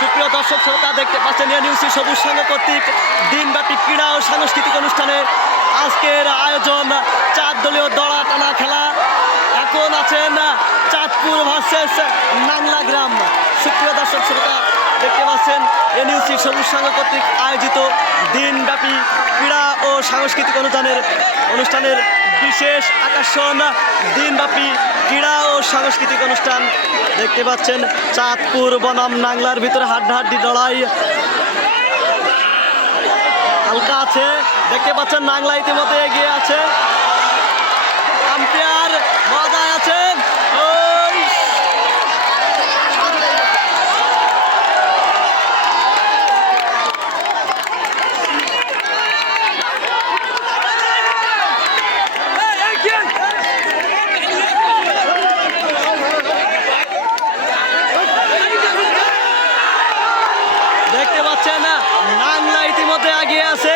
সুপ্রিয় দর্শক শ্রোতা, দেখতে পাচ্ছেন নিউজটি সবুজ সংঘ কর্তৃক দিনব্যাপী ক্রীড়া ও সাংস্কৃতিক অনুষ্ঠানে আজকের আয়োজন চার দলীয় দড়া টানা খেলা। এখন আছেন চাঁদপুর ভার্সেস নাংলা গ্রাম। সুপ্রিয় দর্শক শ্রোতা, দেখতে পাচ্ছেন এনইউসি সবুজ সংঘ কর্তৃক আয়োজিত দিনব্যাপী ক্রীড়া সাংস্কৃতিক অনুষ্ঠানের অনুষ্ঠানের বিশেষ আকর্ষণ দিনব্যাপী ক্রীড়া ও সাংস্কৃতিক অনুষ্ঠান দেখতে পাচ্ছেন চাঁদপুর বনাম নাংলার ভিতরে হাড্ডাহাড্ডি লড়াই। হালকা আছে, দেখতে পাচ্ছেন নাংলা ইতিমধ্যে এগিয়ে আছে। পাচ্ছেন এগিয়ে আছে।